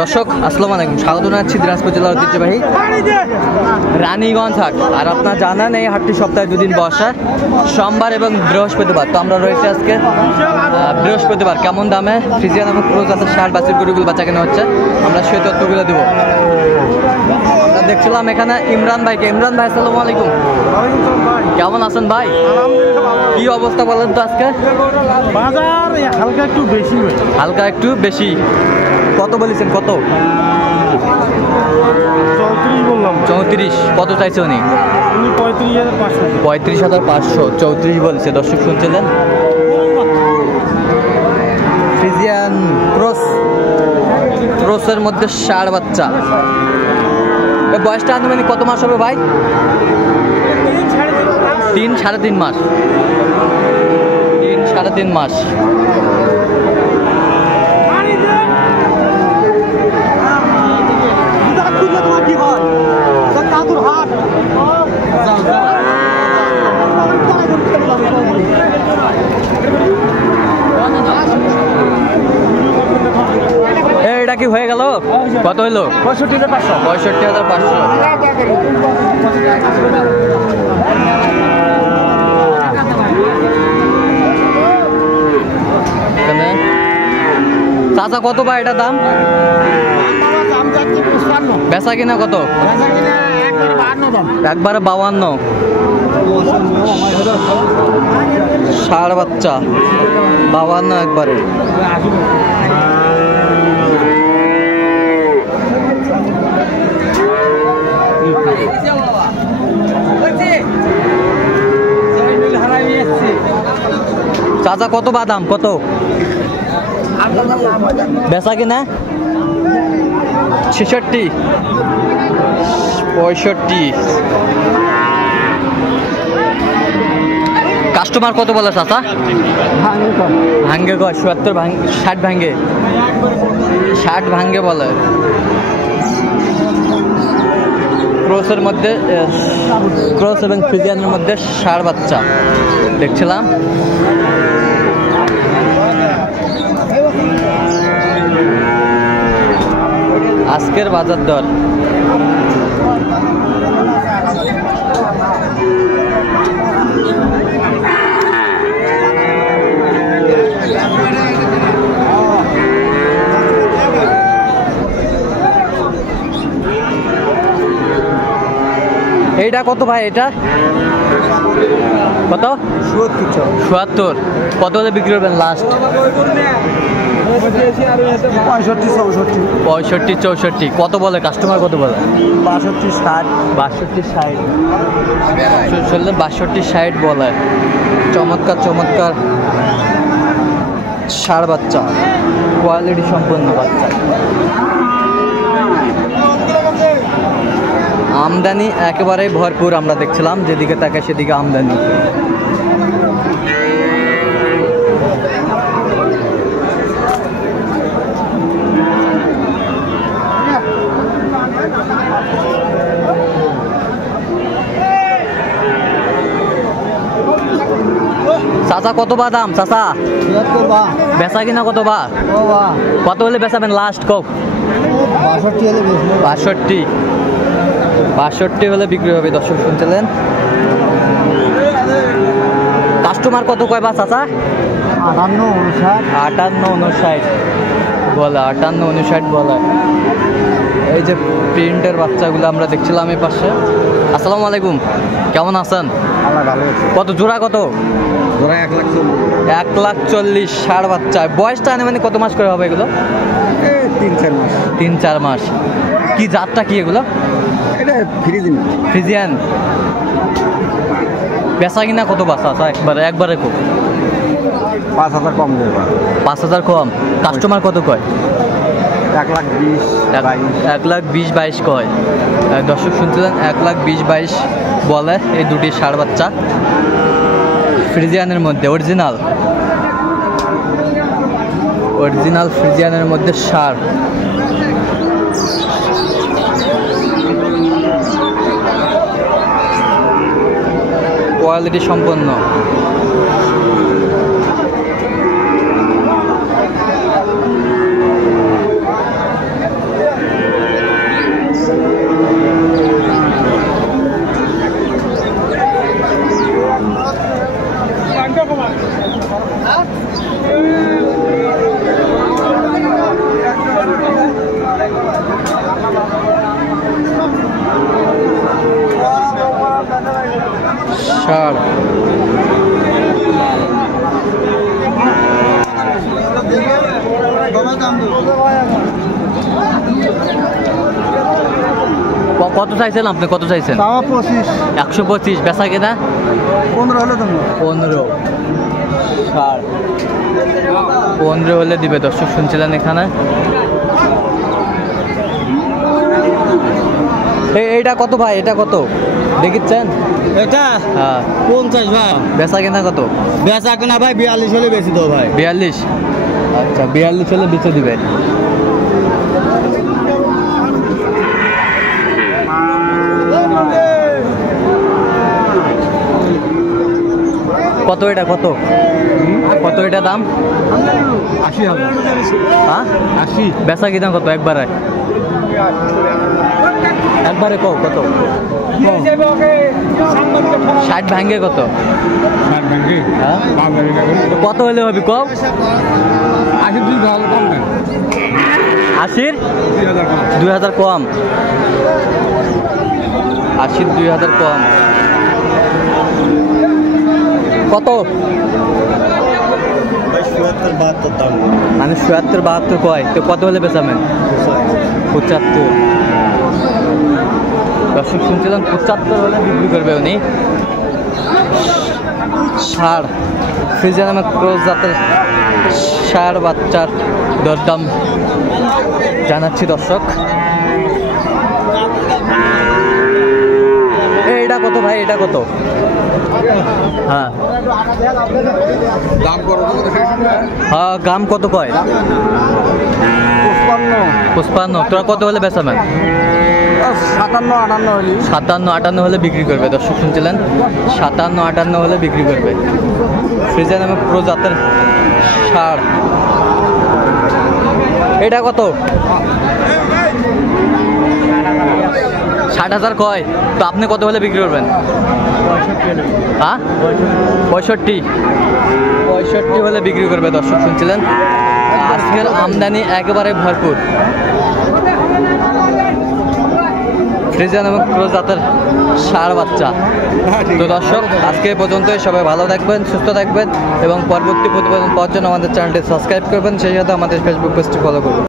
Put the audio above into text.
দর্শক আসসালামু আলাইকুম, স্বাগত জানাচ্ছি দিনাজপুর জেলার ঐতিহ্যবাহী রানীগঞ্জ হাট। আর আপনারা জানেন এই হাটটি সপ্তাহে দুদিন বসে, সোমবার এবং বৃহস্পতিবার। তো আমরা রয়েছে আজকে বৃহস্পতিবার। কেমন দামে ফ্রিজিয়ান এবং ক্রোজ আছে ষাঁড় বাছুর গরুগুলো বাচ্চা কেনা হচ্ছে, আমরা সেই তথ্যগুলো দেবো। আমরা দেখছিলাম এখানে ইমরান ভাইকে। ইমরান ভাই আসসালামু আলাইকুম, কেমন আছেন ভাই? কি অবস্থা বলেন তো আজকে? বাজার হালকা একটু বেশি, হালকা একটু বেশি। কত বলেছেন? কত? 34 বললাম। 34। কত চাইছে উনি? 35,500। 35,500। 34 বলেছে। দর্শক শুনছিলেন, ফ্রিজিয়ান ক্রসের মধ্যে ষাঁড় বাচ্চা। বয়সটা আনুমানিক কত মাস হবে ভাই? 3 সাড়ে 3 মাস। 3 সাড়ে 3 মাস। এটা কি হয়ে গেল? কত হইলো? 65,500। 65,500। চাচা কত ভাই এটা দাম? বেচা কিনা কত? একবারে 52। ষাঁড় বাচ্চা 52 একবারে। চাচা কত বাদাম? কত বেচা কিনা? 66, 65। কাস্টমার কত বলে চাচা? ভাঙ্গে কয় 70, 60 ভাঙ্গে। 60 ভাঙ্গে বলে। ক্রসের মধ্যে ক্রস এবং ফ্রিজিয়ানের মধ্যে ষাঁড় বাচ্চা দেখছিলাম। আজকের বাজার দর এইটা কত ভাই? এটা কত? 77। কত হলে বিক্রি করবেন লাস্ট? 65, 64। কত বলে কাস্টমার? কত বলে? 62, 60। 62, 60। 62, 60 বলে। চমৎকার চমৎকার ষাঁড় বাচ্চা, কোয়ালিটি সম্পন্ন বাচ্চা। আমদানি একেবারেই ভরপুর। আমরা দেখছিলাম যেদিকে তাকায় সেদিকে আমদানি। চাচা কত বাদাম? চাচা বেচা কিনা কত বা? কত হলে বেচাবেন লাস্ট? কক 62। 62 হলে বিক্রি হবে। দর্শক শুনছিলেন। কাস্টমার কত কয় বা চাচা? 58, 59 বলে। 58, 59 বলে। এই যে প্রিন্টের বাচ্চাগুলো আমরা দেখছিলাম এই পাশে। আসসালামু আলাইকুম, কেমন আছেন? কত জোড়া? কত জোড়া? 1,40,000 ষাঁড় বাচ্চা। বয়সটা মানে কত মাস করে হবে এগুলো? 3-4 মাস। 3-4 মাস। কি জাতটা কি এগুলো? এটা ফ্রিজিয়ান। বেচা কিনা কত বাচ্চা? একবারে কম? 5,000 কম দেবে। 5,000 কম। কাস্টমার কত কয়? 1,20,000, 1,20,000, 22 কয়। দর্শক শুনছিলেন 1,20,000, 22 বলে এই দুটি ষাঁড় বাচ্চা ফ্রিজিয়ানের মধ্যে। অরিজিনাল ফ্রিজিয়ানের মধ্যে ষাঁড়। কোয়ালিটি সম্পন্ন। ষাড়। কত চাইছেন আপনি, কত চাইছেন? 125। বেচা কিনা 15 হলে দেবো। 15। ষাড় 15 হলে দিবে। দর্শক শুনছিলেন এখানে। এইটা কত ভাই, এটা কত দেখিচ্ছেন? এটা হ্যাঁ 50 ভাই। বেচা কিনা কত? বেচা কেনা ভাই 42 হলে বেশি দেবো ভাই। 42। আচ্ছা 42 হলে বেচে দিবে। কত এটা, কত কত এটা দাম? 80,000। হ্যাঁ 80। বেচা কিনা কত একবারে? একবারে কও কত? 60 ভাঙ্গে কত? হ্যাঁ তো কত হলে হবে কম? 80 2000 কম। 80 2000 কম। কত? 72 দাম। মানে 77 72 কয়, তো কত হলে বেচাবেন? 75। দর্শক শুনছিলাম 75 হলে বিক্রি করবে উনি। ষাড় ফ্রিজিয়ান ক্রস জাতের ষাড় বাচ্চার দরদাম জানাচ্ছি দর্শক। এটা কত ভাই, এটা কত? হ্যাঁ হ্যাঁ গাম কত কয়? 55। তোরা কত হলে বেচাবেন? 57 58 হলে। 57 58 হলে বিক্রি করবে। দর্শক শুনছিলেন 57 58 হলে বিক্রি করবে। ফ্রিজিয়ান এবং প্রো জাতের ষাড়। এটা কত? 60,000 কয়, তো আপনি কত হলে বিক্রি করবেন? হ্যাঁ 65 হলে বিক্রি করবে। দর্শক শুনছিলেন আজকের আমদানি একেবারে ভরপুর। ফ্রিজিয়ান এবং ক্রস জাতের ষাড় বাচ্চা। তো দর্শক আজকে এই পর্যন্তই। সবাই ভালো থাকবেন, সুস্থ থাকবেন এবং পরবর্তী প্রতিবেদন পাওয়ার জন্য আমাদের চ্যানেলটি সাবস্ক্রাইব করবেন, সেই সাথে আমাদের ফেসবুক পেজটি ফলো করবেন।